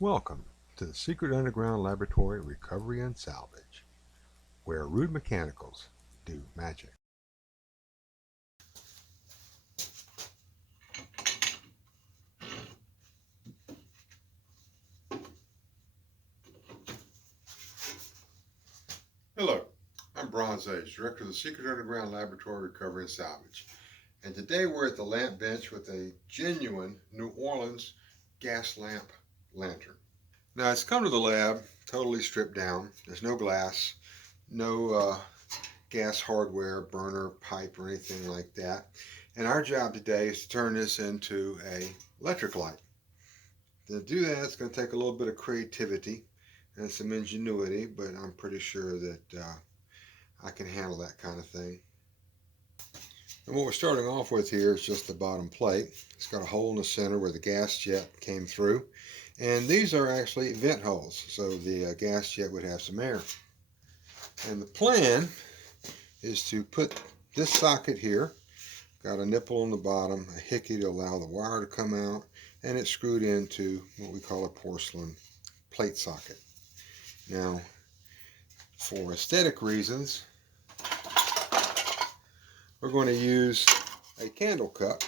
Welcome to the Secret Underground Laboratory Recovery and Salvage, where rude mechanicals do magic. Hello, I'm Bronze Age, Director of the Secret Underground Laboratory Recovery and Salvage. And today we're at the lamp bench with a genuine New Orleans gas lamp lantern. Now it's come to the lab totally stripped down. There's no glass, no gas hardware, burner, pipe, or anything like that. And our job today is to turn this into an electric light. To do that, it's going to take a little bit of creativity and some ingenuity, but I'm pretty sure that I can handle that kind of thing. And what we're starting off with here is just the bottom plate. It's got a hole in the center where the gas jet came through. And these are actually vent holes, so the gas jet would have some air. And the plan is to put this socket here, got a nipple on the bottom, a hickey to allow the wire to come out, and it's screwed into what we call a porcelain plate socket. Now, for aesthetic reasons, we're going to use a candle cup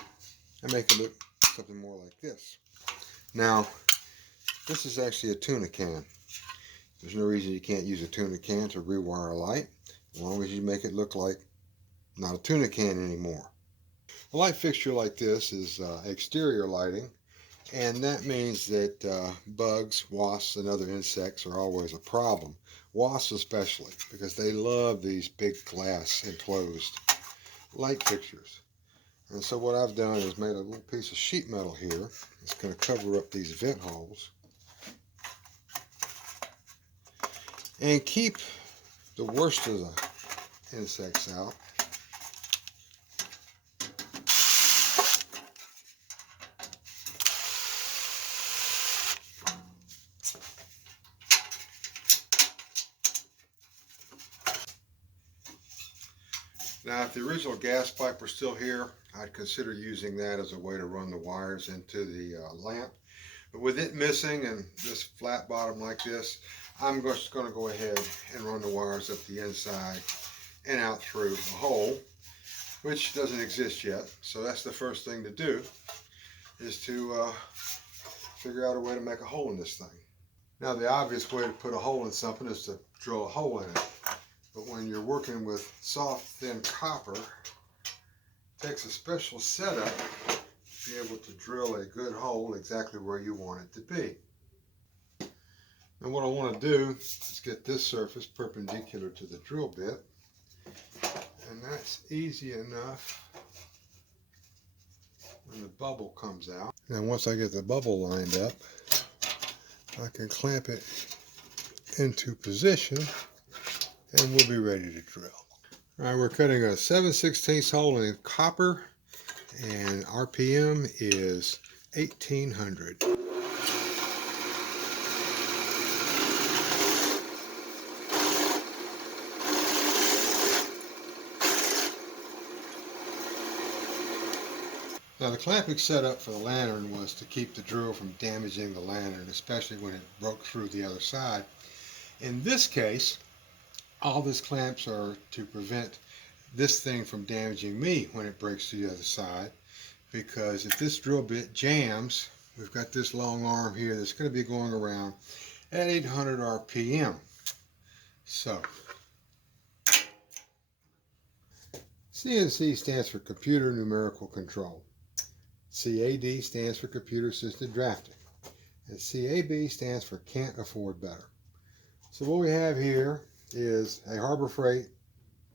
and make it look something more like this. Now, this is actually a tuna can. There's no reason you can't use a tuna can to rewire a light, as long as you make it look like not a tuna can anymore. A light fixture like this is exterior lighting, and that means that bugs, wasps, and other insects are always a problem. Wasps especially, because they love these big glass enclosed light fixtures. And so what I've done is made a little piece of sheet metal here. It's going to cover up these vent holes and keep the worst of the insects out. Now, if the original gas pipe were still here, I'd consider using that as a way to run the wires into the lamp. But with it missing and this flat bottom like this, I'm just going to go ahead and run the wires up the inside and out through a hole, which doesn't exist yet. So that's the first thing to do, is to figure out a way to make a hole in this thing. Now, the obvious way to put a hole in something is to drill a hole in it. But when you're working with soft, thin copper, it takes a special setup to be able to drill a good hole exactly where you want it to be. And what I want to do is get this surface perpendicular to the drill bit. And that's easy enough when the bubble comes out. And once I get the bubble lined up, I can clamp it into position and we'll be ready to drill. All right, we're cutting a 7/16 hole in copper, and RPM is 1800. Now, the clamping setup for the lantern was to keep the drill from damaging the lantern, especially when it broke through the other side. In this case, all these clamps are to prevent this thing from damaging me when it breaks to the other side, because if this drill bit jams, we've got this long arm here that's going to be going around at 800 RPM. So, CNC stands for Computer Numerical Control. CAD stands for Computer Assisted Drafting. And CAB stands for Can't Afford Better. So what we have here is a Harbor Freight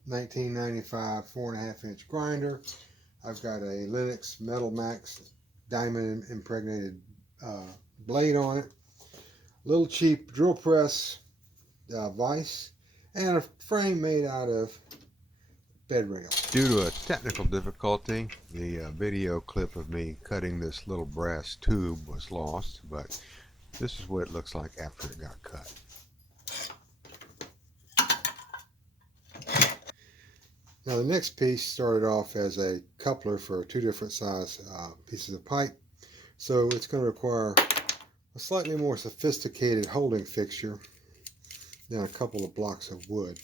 1995 4.5-inch grinder. I've got a Linux Metal Max diamond impregnated blade on it, little cheap drill press vise, and a frame made out of bed rails. Due to a technical difficulty, the video clip of me cutting this little brass tube was lost, but this is what it looks like after it got cut. Now, the next piece started off as a coupler for two different size pieces of pipe, so it's going to require a slightly more sophisticated holding fixture than a couple of blocks of wood.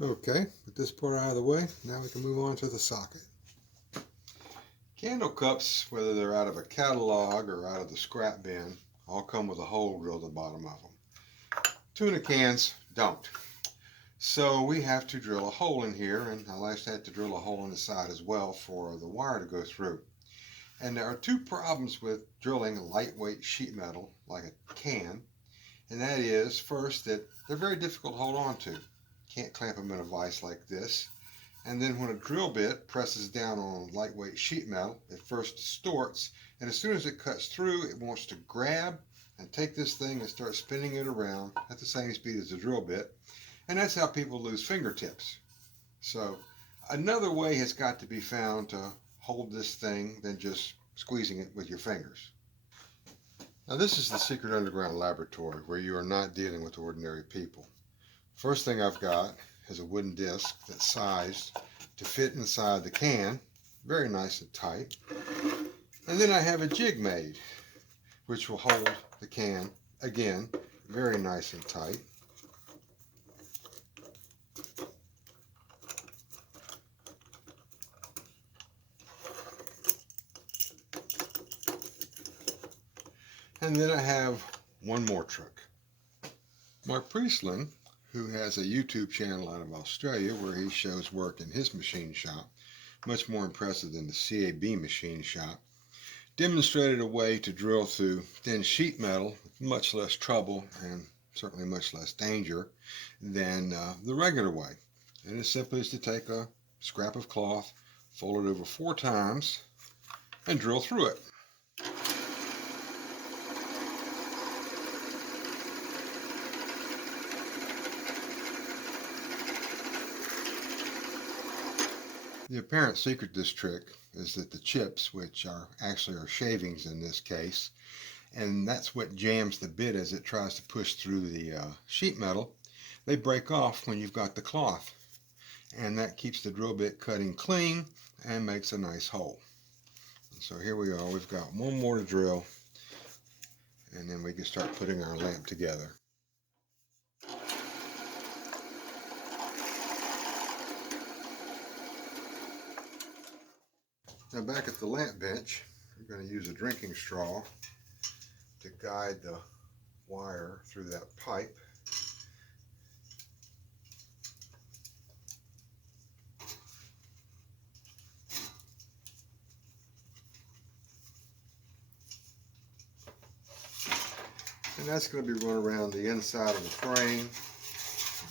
Okay, with this part out of the way, now we can move on to the socket. Candle cups, whether they're out of a catalog or out of the scrap bin, all come with a hole drilled at the bottom of them. Tuna cans don't. So we have to drill a hole in here, and I last had to drill a hole in the side as well for the wire to go through. And there are two problems with drilling lightweight sheet metal like a can, and that is, first, that they're very difficult to hold on to. Can't clamp them in a vise like this. And then when a drill bit presses down on lightweight sheet metal, it first distorts, and as soon as it cuts through, it wants to grab and take this thing and start spinning it around at the same speed as the drill bit. And that's how people lose fingertips. So another way has got to be found to hold this thing than just squeezing it with your fingers. Now this is the secret underground laboratory where you are not dealing with ordinary people. First thing I've got is a wooden disc that's sized to fit inside the can, very nice and tight. And then I have a jig made, which will hold the can, again, very nice and tight. And then I have one more trick. Mark Priestland, who has a YouTube channel out of Australia where he shows work in his machine shop, much more impressive than the CAB machine shop, demonstrated a way to drill through thin sheet metal with much less trouble and certainly much less danger than the regular way. And it simply is to take a scrap of cloth, fold it over 4 times, and drill through it. The apparent secret to this trick is that the chips, which are actually shavings in this case, and that's what jams the bit as it tries to push through the sheet metal, they break off when you've got the cloth. And that keeps the drill bit cutting clean and makes a nice hole. So here we are, we've got one more to drill, and then we can start putting our lamp together. Now back at the lamp bench, we're going to use a drinking straw to guide the wire through that pipe. And that's going to be run around the inside of the frame,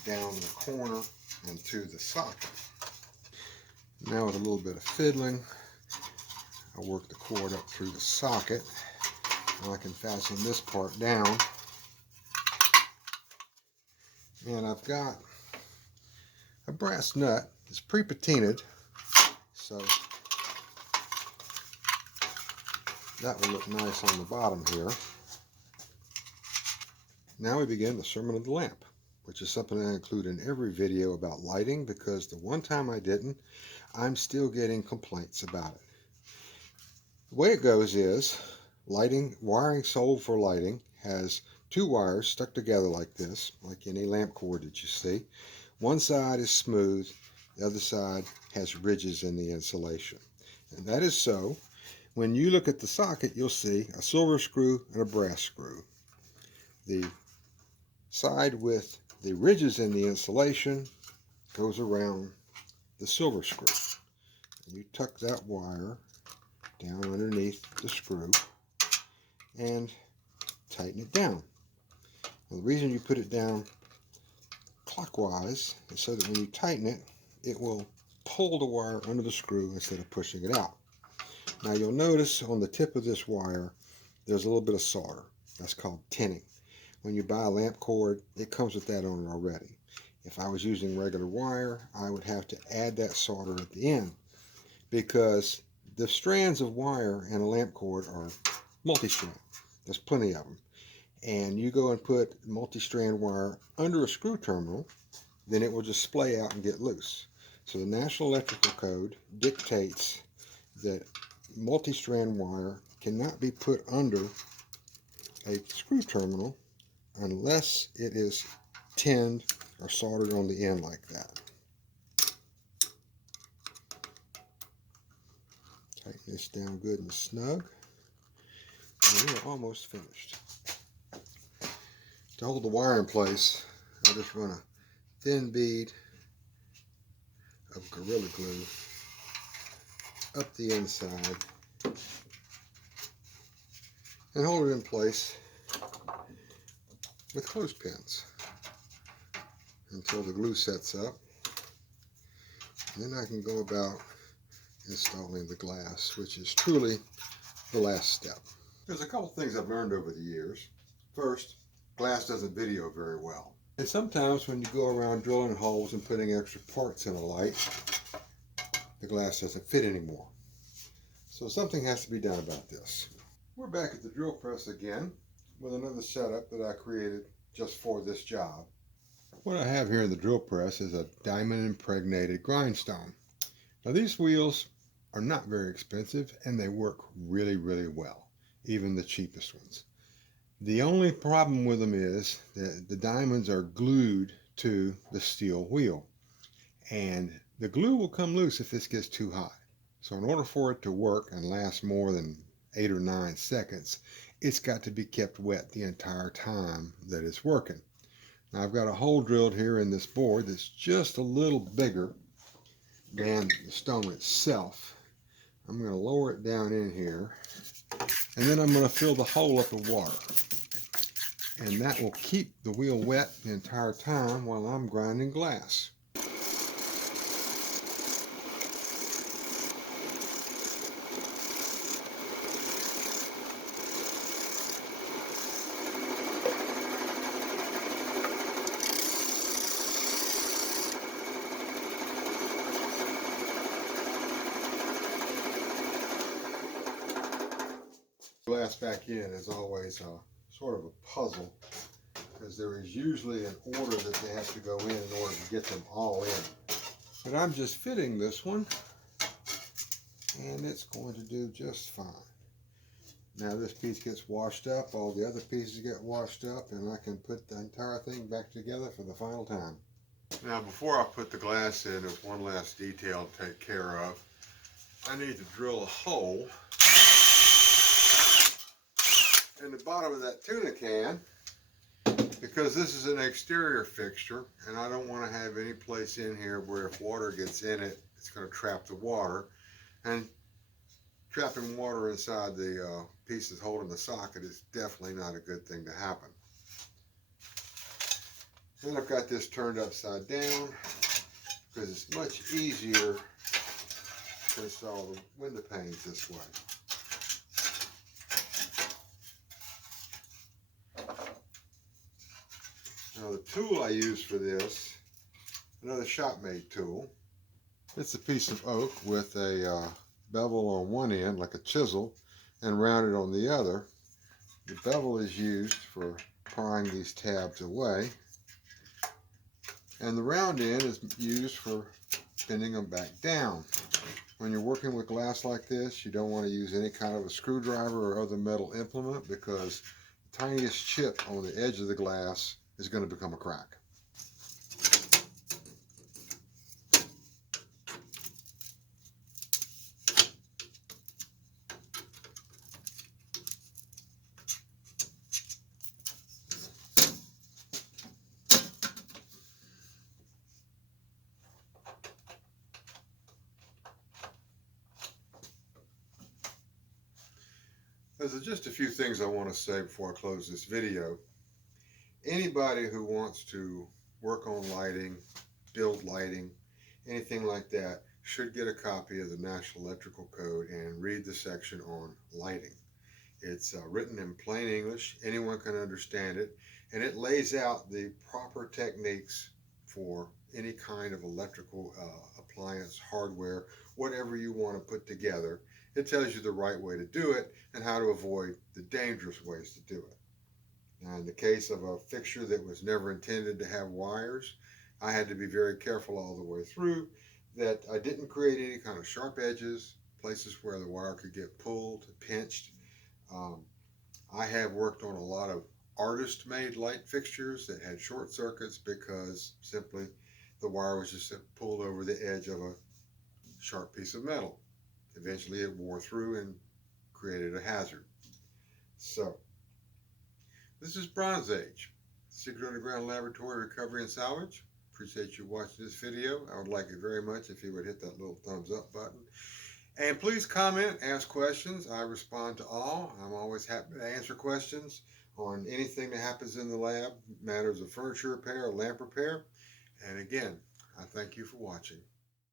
down the corner, and to the socket. Now with a little bit of fiddling, I'll work the cord up through the socket, and I can fasten this part down. And I've got a brass nut that's pre-patinaed, so that will look nice on the bottom here. Now we begin the sermon of the lamp, which is something I include in every video about lighting, because the one time I didn't, I'm still getting complaints about it. The way it goes is, wiring sold for lighting has 2 wires stuck together like this, like any lamp cord that you see. One side is smooth, the other side has ridges in the insulation. And that is so. When you look at the socket, you'll see a silver screw and a brass screw. The side with the ridges in the insulation goes around the silver screw. And you tuck that wire down underneath the screw and tighten it down. Now, the reason you put it down clockwise is so that when you tighten it, it will pull the wire under the screw instead of pushing it out. Now you'll notice on the tip of this wire there's a little bit of solder. That's called tinning. When you buy a lamp cord, it comes with that on it already. If I was using regular wire, I would have to add that solder at the end, because the strands of wire in a lamp cord are multi-strand. There's plenty of them. And you go and put multi-strand wire under a screw terminal, then it will just splay out and get loose. So the National Electrical Code dictates that multi-strand wire cannot be put under a screw terminal unless it is tinned or soldered on the end like that. Tighten this down good and snug, and we are almost finished. To hold the wire in place, I just run a thin bead of Gorilla Glue up the inside and hold it in place with clothespins until the glue sets up. And then I can go about installing the glass, which is truly the last step. There's a couple things I've learned over the years. First, glass doesn't video very well. And sometimes when you go around drilling holes and putting extra parts in a light, the glass doesn't fit anymore. So something has to be done about this. We're back at the drill press again with another setup that I created just for this job. What I have here in the drill press is a diamond impregnated grindstone. Now these wheels are not very expensive and they work really, really well, even the cheapest ones. The only problem with them is that the diamonds are glued to the steel wheel, and the glue will come loose if this gets too hot. So in order for it to work and last more than 8 or 9 seconds, it's got to be kept wet the entire time that it's working. Now I've got a hole drilled here in this board that's just a little bigger than the stone itself. I'm going to lower it down in here, and then I'm going to fill the hole up with water. And that will keep the wheel wet the entire time while I'm grinding glass. Glass back in is always sort of a puzzle, because there is usually an order that they have to go in order to get them all in. But I'm just fitting this one, and it's going to do just fine. Now this piece gets washed up, all the other pieces get washed up, and I can put the entire thing back together for the final time. Now before I put the glass in, there's one last detail to take care of. I need to drill a hole in the bottom of that tuna can, because this is an exterior fixture and I don't want to have any place in here where if water gets in it, it's going to trap the water, and trapping water inside the pieces holding the socket is definitely not a good thing to happen. Then I've got this turned upside down because it's much easier to install the window panes this way. Now the tool I use for this, another shop-made tool. It's a piece of oak with a bevel on one end, like a chisel, and rounded on the other. The bevel is used for prying these tabs away, and the round end is used for bending them back down. When you're working with glass like this, you don't want to use any kind of a screwdriver or other metal implement, because the tiniest chip on the edge of the glass is going to become a crack. There's just a few things I want to say before I close this video. Anybody who wants to work on lighting, build lighting, anything like that, should get a copy of the National Electrical Code and read the section on lighting. It's written in plain English, anyone can understand it, and it lays out the proper techniques for any kind of electrical appliance, hardware, whatever you want to put together. It tells you the right way to do it and how to avoid the dangerous ways to do it. Now, in the case of a fixture that was never intended to have wires, I had to be very careful all the way through that I didn't create any kind of sharp edges, places where the wire could get pulled, pinched. Um, I have worked on a lot of artist-made light fixtures that had short circuits because simply the wire was just pulled over the edge of a sharp piece of metal. Eventually it wore through and created a hazard. So, this is Bronze Age, Secret Underground Laboratory Recovery and Salvage. Appreciate you watching this video. I would like it very much if you would hit that little thumbs up button. And please comment, ask questions. I respond to all. I'm always happy to answer questions on anything that happens in the lab, matters of furniture repair or lamp repair. And again, I thank you for watching.